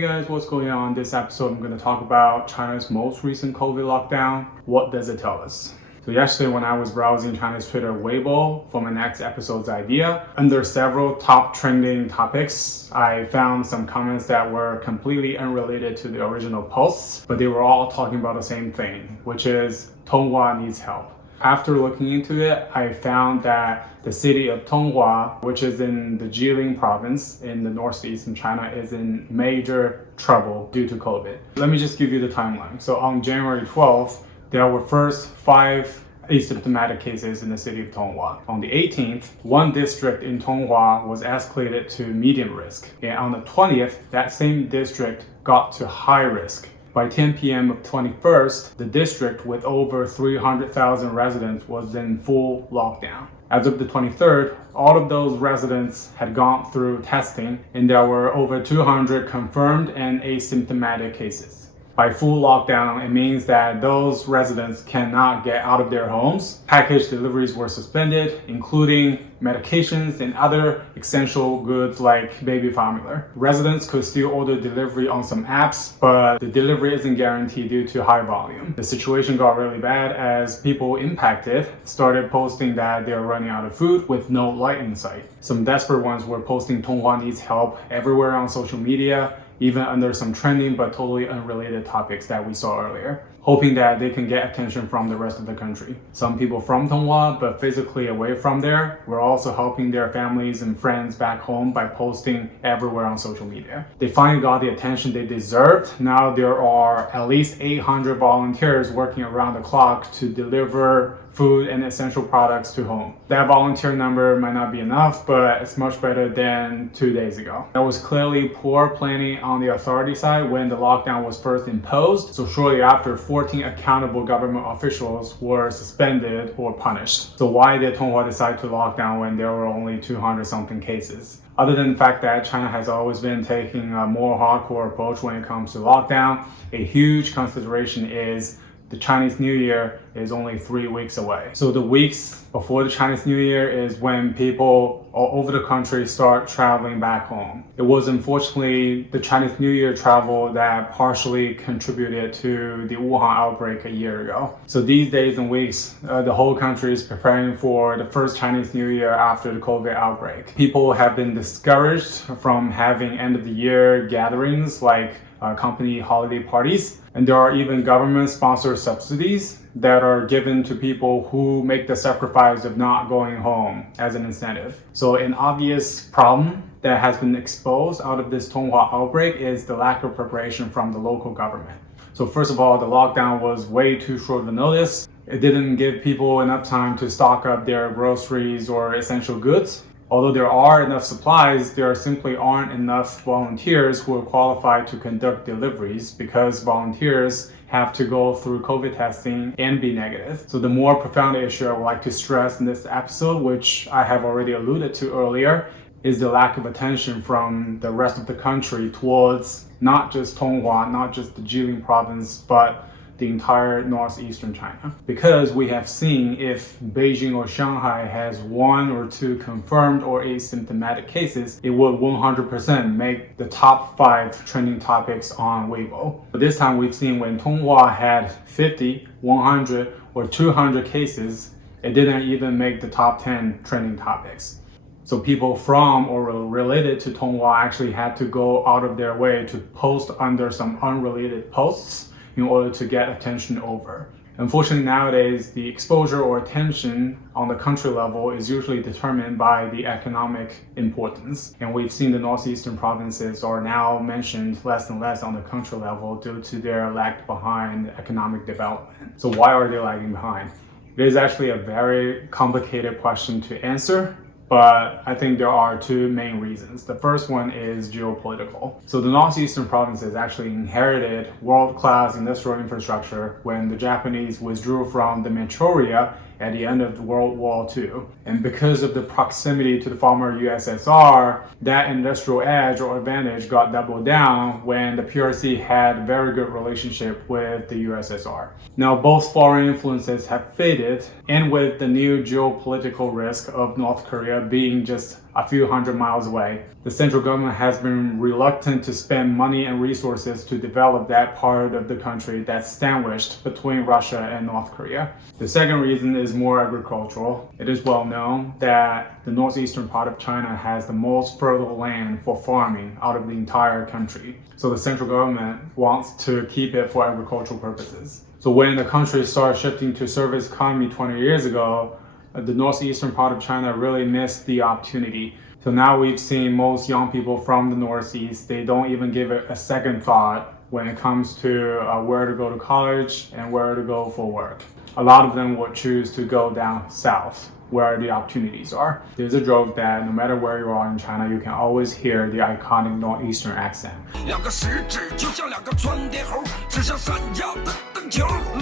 Hey guys, what's going on? This episode I'm going to talk about China's most recent COVID lockdown. What does it tell us? So yesterday when I was browsing China's Twitter Weibo for my next episode's idea, under several top trending topics, I found some comments that were completely unrelated to the original posts, but they were all talking about the same thing, which is Tonghua needs help. After looking into it, I found that the city of Tonghua, which is in the Jilin province in the northeastern China, is in major trouble due to COVID. Let me just give you the timeline. So on January 12th, there were first 5 asymptomatic cases in the city of Tonghua. On the 18th, one district in Tonghua was escalated to medium risk. And on the 20th, that same district got to high risk. By 10 p.m. of 21st, the district with over 300,000 residents was in full lockdown. As of the 23rd, all of those residents had gone through testing and there were over 200 confirmed and asymptomatic cases. By full lockdown, it means that those residents cannot get out of their homes. Package deliveries were suspended, including medications and other essential goods like baby formula. Residents could still order delivery on some apps, but the delivery isn't guaranteed due to high volume. The situation got really bad as people impacted started posting that they're running out of food with no light in sight. Some desperate ones were posting Tonghua needs help everywhere on social media, even under some trending but totally unrelated topics that we saw earlier, hoping that they can get attention from the rest of the country. Some people from Tonghua, but physically away from there, were also helping their families and friends back home by posting everywhere on social media. They finally got the attention they deserved. Now there are at least 800 volunteers working around the clock to deliver food and essential products to home. That volunteer number might not be enough, but it's much better than 2 days ago. That was clearly poor planning on the authority side when the lockdown was first imposed. So shortly after, 14 accountable government officials were suspended or punished. So why did Tonghua decide to lock down when there were only 200 something cases? Other than the fact that China has always been taking a more hardcore approach when it comes to lockdown, a huge consideration is the Chinese New Year is only 3 weeks away. So the weeks before the Chinese New Year is when people all over the country start traveling back home. It was unfortunately the Chinese New Year travel that partially contributed to the Wuhan outbreak a year ago. So these days and weeks, the whole country is preparing for the first Chinese New Year after the COVID outbreak. People have been discouraged from having end of the year gatherings like company holiday parties. And there are even government-sponsored subsidies that are given to people who make the sacrifice of not going home as an incentive. So an obvious problem that has been exposed out of this Tonghua outbreak is the lack of preparation from the local government. So first of all, the lockdown was way too short of a notice. It didn't give people enough time to stock up their groceries or essential goods. Although there are enough supplies, there simply aren't enough volunteers who are qualified to conduct deliveries because volunteers have to go through COVID testing and be negative. So the more profound issue I would like to stress in this episode, which I have already alluded to earlier, is the lack of attention from the rest of the country towards not just Tonghua, not just the Jilin province, but the entire northeastern China. Because we have seen if Beijing or Shanghai has 1 or 2 confirmed or asymptomatic cases, it would 100% make the top 5 trending topics on Weibo. But this time we've seen when Tonghua had 50, 100, or 200 cases, it didn't even make the top 10 trending topics. So people from or related to Tonghua actually had to go out of their way to post under some unrelated posts in order to get attention over. Unfortunately, nowadays, the exposure or attention on the country level is usually determined by the economic importance. And we've seen the northeastern provinces are now mentioned less and less on the country level due to their lag behind economic development. So why are they lagging behind? It is actually a very complicated question to answer, but I think there are 2 main reasons. The first one is geopolitical. So the northeastern provinces actually inherited world-class industrial infrastructure when the Japanese withdrew from the Manchuria at the end of World War II. And because of the proximity to the former USSR, that industrial edge or advantage got doubled down when the PRC had a very good relationship with the USSR. Now both foreign influences have faded, and with the new geopolitical risk of North Korea being just a few hundred miles away. The central government has been reluctant to spend money and resources to develop that part of the country that's sandwiched between Russia and North Korea. The second reason is more agricultural. It is well known that the northeastern part of China has the most fertile land for farming out of the entire country. So the central government wants to keep it for agricultural purposes. So when the country started shifting to service economy 20 years ago, the northeastern part of China really missed the opportunity. So now we've seen most young people from the northeast, they don't even give it a second thought when it comes to where to go to college and where to go for work. A lot of them would choose to go down south, where the opportunities are. There's a joke that no matter where you are in China, you can always hear the iconic northeastern accent,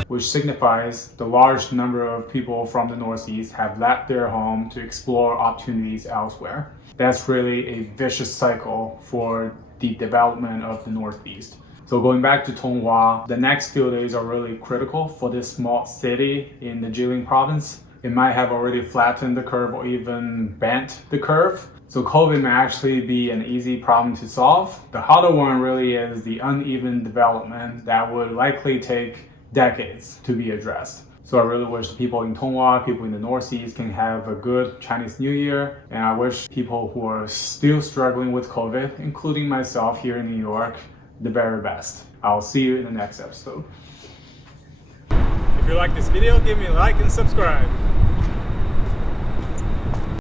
which signifies the large number of people from the northeast have left their home to explore opportunities elsewhere. That's really a vicious cycle for the development of the northeast. So going back to Tonghua, the next few days are really critical for this small city in the Jilin province. It might have already flattened the curve or even bent the curve. So COVID may actually be an easy problem to solve. The harder one really is the uneven development that would likely take decades to be addressed. So I really wish the people in Tonghua, people in the Northeast can have a good Chinese New Year. And I wish people who are still struggling with COVID, including myself here in New York, the very best. I'll see you in the next episode. If you like this video, give me a like and subscribe.